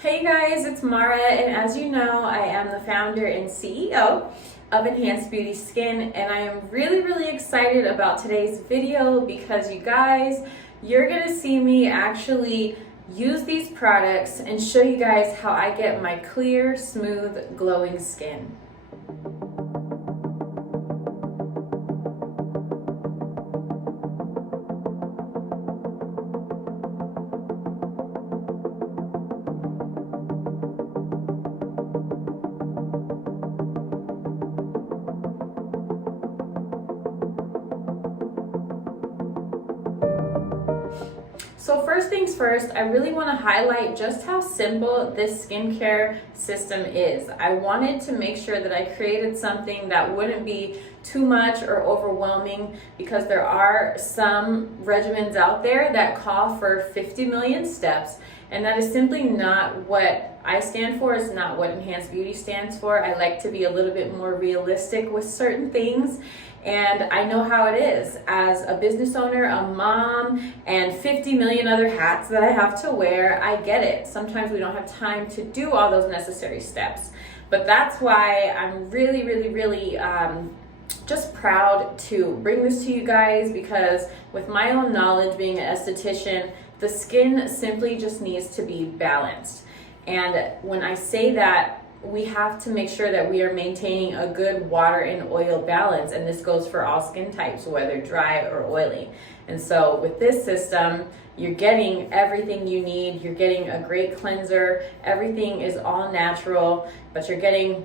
Hey guys, it's Mara, and as you know, I am the founder and CEO of Enhanced Beauty Skin, and I am really excited about today's video because you guys, you're gonna see me actually use these products and show you guys how I get my clear, smooth, glowing skin. So first things first, I really want to highlight just how simple this skincare system is. I wanted to make sure that I created something that wouldn't be too much or overwhelming because there are some regimens out there that call for 50 million steps, and that is simply not what I stand for. It's not what Enhanced Beauty stands for. I like to be a little bit more realistic with certain things. And I know how it is as a business owner, a mom, and 50 million other hats that I have to wear. I get it. Sometimes we don't have time to do all those necessary steps. But that's why I'm really just proud to bring this to you guys, because with my own knowledge being an esthetician, the skin simply just needs to be balanced. And when I say that, we have to make sure that we are maintaining a good water and oil balance, and this goes for all skin types, whether dry or oily. And so with this system, you're getting everything you need. You're getting a great cleanser. Everything is all natural, but you're getting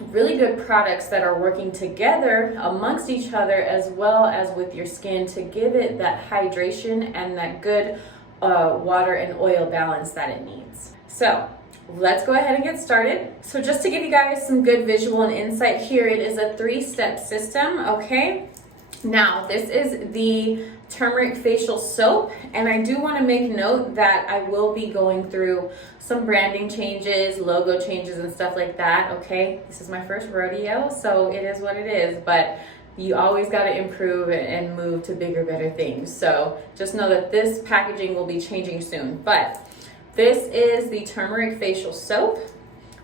really good products that are working together amongst each other, as well as with your skin, to give it that hydration and that good water and oil balance that it needs. So let's go ahead and get started. So just to give you guys some good visual and insight here, it is a 3-step system, okay? Now, this is the turmeric facial soap, and I do want to make note that I will be going through some branding changes, logo changes, and stuff like that, okay? This is my first rodeo, so it is what it is, but you always got to improve and move to bigger, better things. So just know that this packaging will be changing soon, but this is the turmeric facial soap.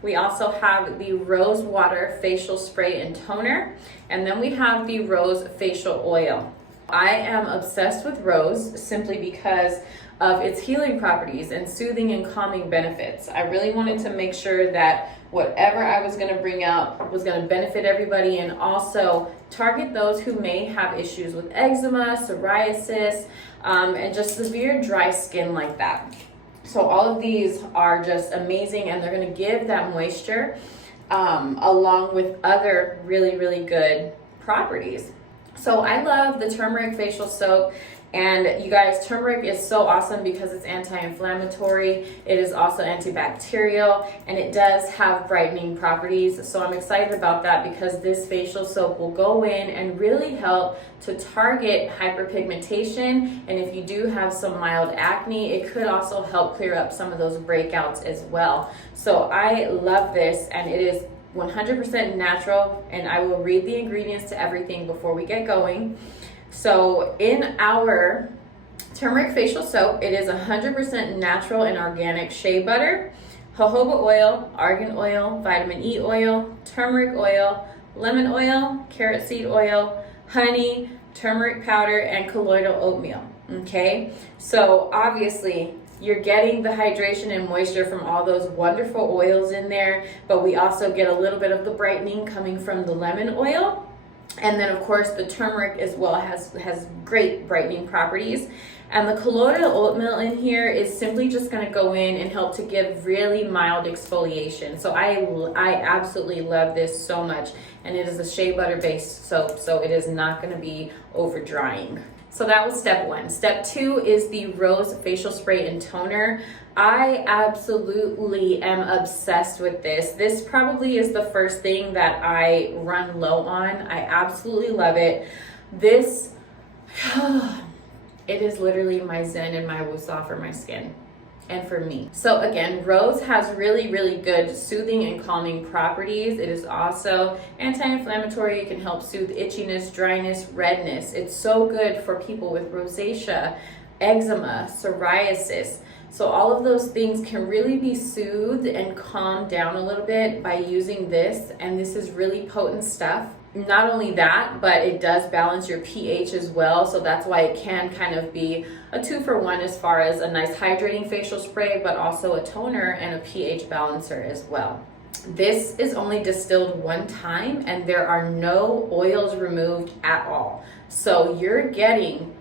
We also have the rose water facial spray and toner, and then we have the rose facial oil. I am obsessed with rose simply because of its healing properties and soothing and calming benefits. I really wanted to make sure that whatever I was going to bring out was going to benefit everybody, and also target those who may have issues with eczema, psoriasis, and just severe dry skin like that. So all of these are just amazing, and they're going to give that moisture along with other really good properties. So I love the turmeric facial soap, and you guys, turmeric is so awesome because it's anti-inflammatory. It is also antibacterial, and it does have brightening properties. So I'm excited about that because this facial soap will go in and really help to target hyperpigmentation. And if you do have some mild acne, it could also help clear up some of those breakouts as well. So I love this, and it is 100% natural, and I will read the ingredients to everything before we get going. So in our turmeric facial soap, it is 100% natural and organic shea butter, jojoba oil, argan oil, vitamin E oil, turmeric oil, lemon oil, carrot seed oil, honey, turmeric powder, and colloidal oatmeal. Okay, so obviously you're getting the hydration and moisture from all those wonderful oils in there, but we also get a little bit of the brightening coming from the lemon oil. And then of course the turmeric as well has great brightening properties. And the colloidal oatmeal in here is simply just going to go in and help to give really mild exfoliation. So I absolutely love this so much, and it is a shea butter based soap, so it is not going to be over drying. So that was step 1. Step 2 is the rose facial spray and toner. I absolutely am obsessed with this. This probably is the first thing that I run low on. I absolutely love it. This, it is literally my zen and my wusa for my skin and for me. So again, rose has really good soothing and calming properties. It is also anti-inflammatory. It can help soothe itchiness, dryness, redness. It's so good for people with rosacea, eczema, psoriasis. So all of those things can really be soothed and calmed down a little bit by using this, and this is really potent stuff. Not only that, but it does balance your pH as well, so that's why it can kind of be a 2-for-1 as far as a nice hydrating facial spray, but also a toner and a pH balancer as well. This is only distilled one time and there are no oils removed at all. So you're getting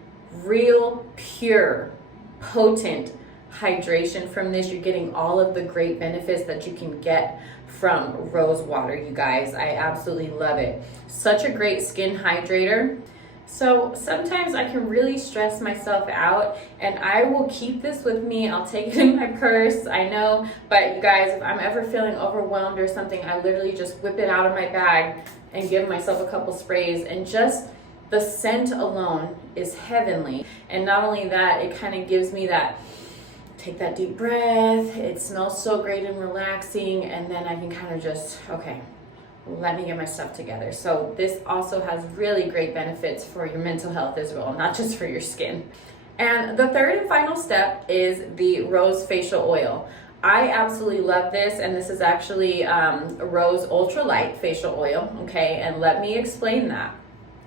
real, pure, potent hydration from this. You're getting all of the great benefits that you can get from rose water, you guys. I absolutely love it. Such a great skin hydrator. So sometimes I can really stress myself out and I will keep this with me. I'll take it in my purse, I know, but you guys, if I'm ever feeling overwhelmed or something, I literally just whip it out of my bag and give myself a couple sprays, and just the scent alone is heavenly. And not only that, it kind of gives me that, take that deep breath, it smells so great and relaxing, and then I can kind of just, okay, let me get my stuff together. So this also has really great benefits for your mental health as well, not just for your skin. And the third and final step is the rose facial oil. I absolutely love this, and this is actually rose ultralight facial oil, okay? And let me explain that.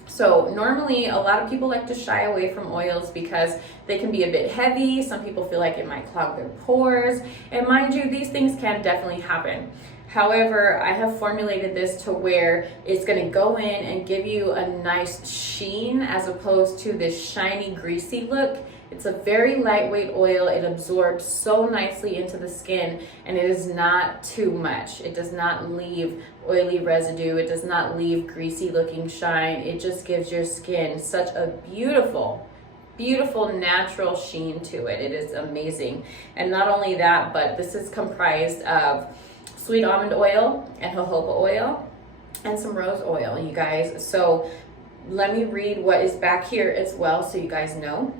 So normally a lot of people like to shy away from oils because they can be a bit heavy. Some people feel like it might clog their pores, and mind you, these things can definitely happen. However, I have formulated this to where it's going to go in and give you a nice sheen as opposed to this shiny, greasy look. It's a very lightweight oil. It absorbs so nicely into the skin, and it is not too much. It does not leave oily residue. It does not leave greasy looking shine. It just gives your skin such a beautiful, beautiful natural sheen to it. It is amazing. And not only that, but this is comprised of sweet almond oil and jojoba oil and some rose oil, you guys. So let me read what is back here as well so you guys know.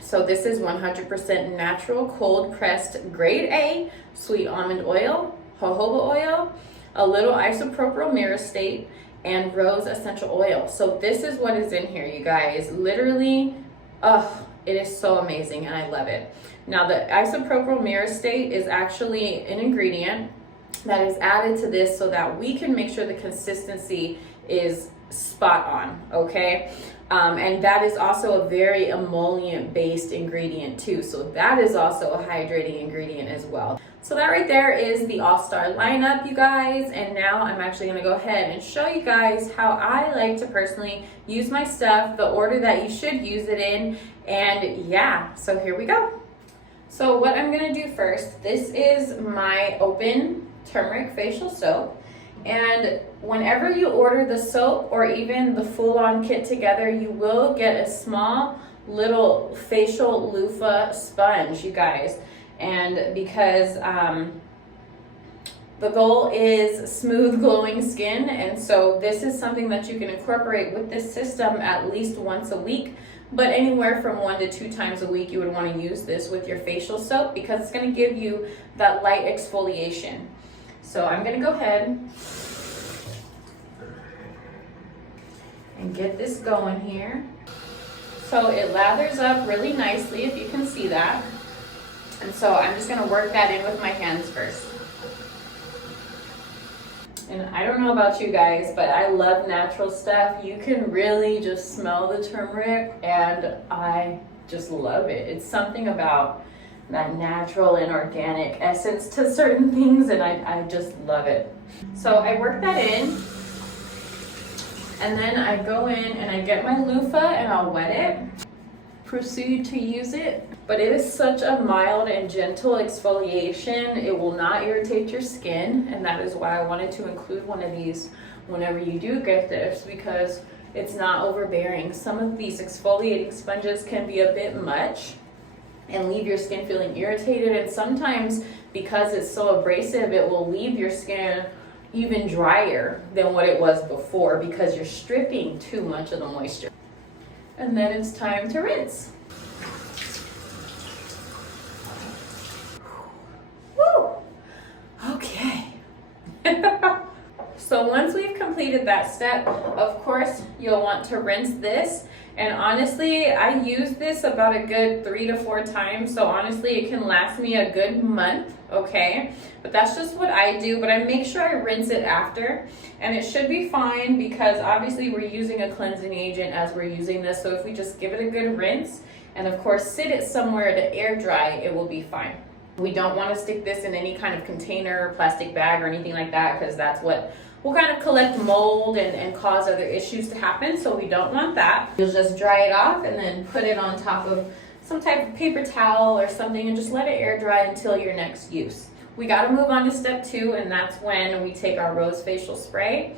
So this is 100% natural cold pressed grade A sweet almond oil, jojoba oil, a little isopropyl myristate, and rose essential oil. So this is what is in here, you guys. Literally, it is so amazing and I love it. Now the isopropyl myristate is actually an ingredient that is added to this so that we can make sure the consistency is spot on, okay? And that is also a very emollient based ingredient too. So that is also a hydrating ingredient as well. So that right there is the all-star lineup, you guys. And now I'm actually gonna go ahead and show you guys how I like to personally use my stuff, the order that you should use it in. And yeah, so here we go. So what I'm gonna do first, this is my open turmeric facial soap. And whenever you order the soap or even the full-on kit together, you will get a small little facial loofah sponge, you guys. And because the goal is smooth, glowing skin, and so this is something that you can incorporate with this system at least once a week. But anywhere from 1 to 2 times a week, you would want to use this with your facial soap because it's going to give you that light exfoliation. So I'm going to go ahead and get this going here. So it lathers up really nicely, if you can see that. And so I'm just going to work that in with my hands first. And I don't know about you guys, but I love natural stuff. You can really just smell the turmeric, and I just love it. It's something about that natural and organic essence to certain things, and I just love it. So I work that in, and then I go in and I get my loofah and I'll wet it. Proceed to use it. But it is such a mild and gentle exfoliation. It will not irritate your skin, and that is why I wanted to include one of these whenever you do get this, because it's not overbearing. Some of these exfoliating sponges can be a bit much and leave your skin feeling irritated, and sometimes because it's so abrasive, it will leave your skin even drier than what it was before because you're stripping too much of the moisture. And then it's time to rinse. Woo! Okay. So once we've completed that step, of course, you'll want to rinse this And honestly, I use this about a good 3 to 4 times. So honestly, it can last me a good month, okay? But that's just what I do. But I make sure I rinse it after. And it should be fine because obviously we're using a cleansing agent as we're using this. So if we just give it a good rinse and of course sit it somewhere to air dry, it will be fine. We don't want to stick this in any kind of container, plastic bag or anything like that, because that's what will kind of collect mold and cause other issues to happen. So we don't want that. You'll just dry it off and then put it on top of some type of paper towel or something and just let it air dry until your next use. We got to move on to step 2, and that's when we take our rose facial spray.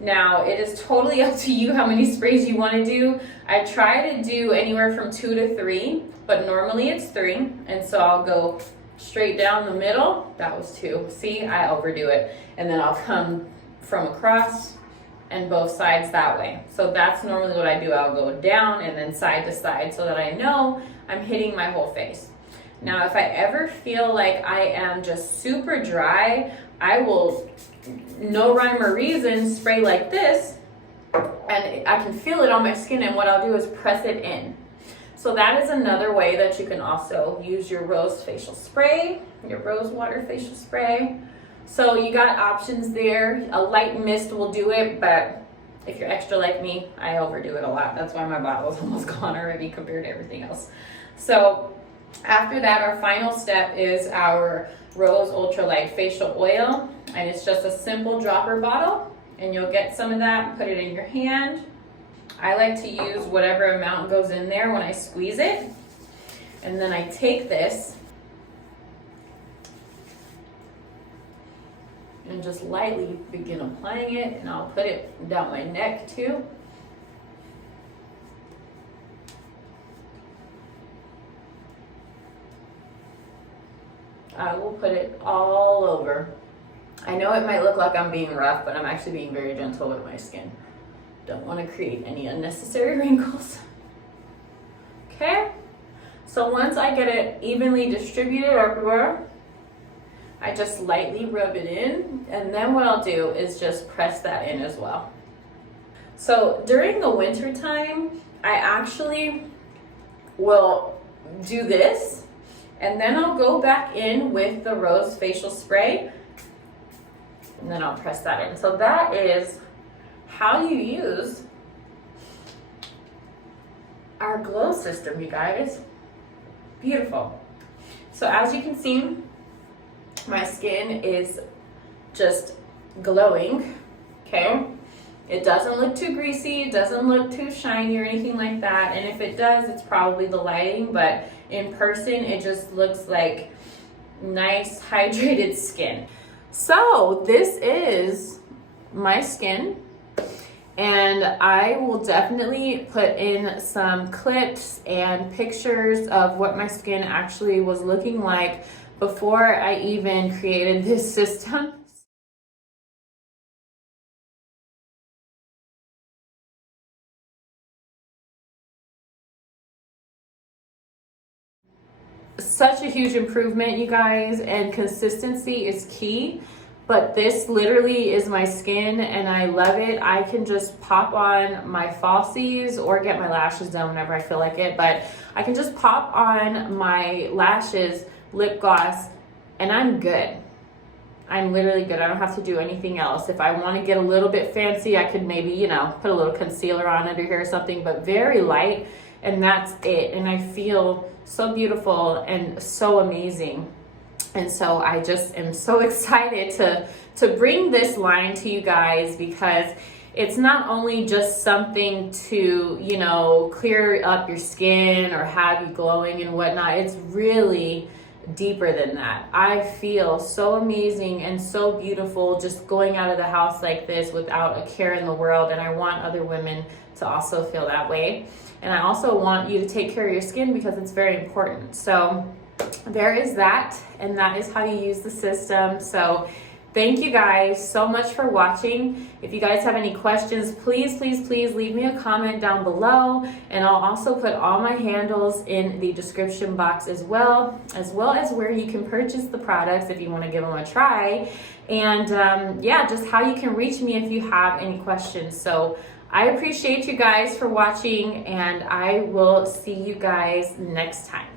Now, it is totally up to you how many sprays you want to do. I try to do anywhere from 2 to 3, but normally it's 3. And so I'll go straight down the middle. That was 2. See, I overdo it. And then I'll come from across and both sides that way. So that's normally what I do. I'll go down and then side to side so that I know I'm hitting my whole face. Now, if I ever feel like I am just super dry, I will, no rhyme or reason, spray like this, and I can feel it on my skin, and what I'll do is press it in. So that is another way that you can also use your rose facial spray, your rose water facial spray. So you got options there. A light mist will do it, but if you're extra like me, I overdo it a lot. That's why my bottle is almost gone already compared to everything else. So after that, our final step is our Rose Ultralight Facial Oil, and it's just a simple dropper bottle, and you'll get some of that, put it in your hand. I like to use whatever amount goes in there when I squeeze it, and then I take this and just lightly begin applying it, and I'll put it down my neck too. I will put it all over. I know it might look like I'm being rough, but I'm actually being very gentle with my skin. Don't want to create any unnecessary wrinkles. Okay, so once I get it evenly distributed everywhere, I just lightly rub it in, and then what I'll do is just press that in as well. So during the winter time, I actually will do this, and then I'll go back in with the rose facial spray, and then I'll press that in. So that is how you use our glow system, you guys. Beautiful. So as you can see, my skin is just glowing, okay? It doesn't look too greasy, it doesn't look too shiny or anything like that, and if it does, it's probably the lighting, but in person, it just looks like nice, hydrated skin. So this is my skin, and I will definitely put in some clips and pictures of what my skin actually was looking like before I even created this system. Such a huge improvement, you guys, and consistency is key. But this literally is my skin, and I love it. I can just pop on my falsies or get my lashes done whenever I feel like it, but I can just pop on my lashes, lip gloss, and I'm good. I'm literally good. I don't have to do anything else. If I want to get a little bit fancy, I could maybe, you know, put a little concealer on under here or something, but very light, and that's it. And I feel so beautiful and so amazing. And so I just am so excited to bring this line to you guys, because it's not only just something to, you know, clear up your skin or have you glowing and whatnot. It's really deeper than that. I feel so amazing and so beautiful just going out of the house like this without a care in the world. And I want other women to also feel that way. And I also want you to take care of your skin because it's very important. So there is that, and that is how you use the system. So thank you guys so much for watching. If you guys have any questions, please leave me a comment down below, and I'll also put all my handles in the description box as well as where you can purchase the products if you want to give them a try, and yeah, just how you can reach me if you have any questions. So I appreciate you guys for watching, and I will see you guys next time.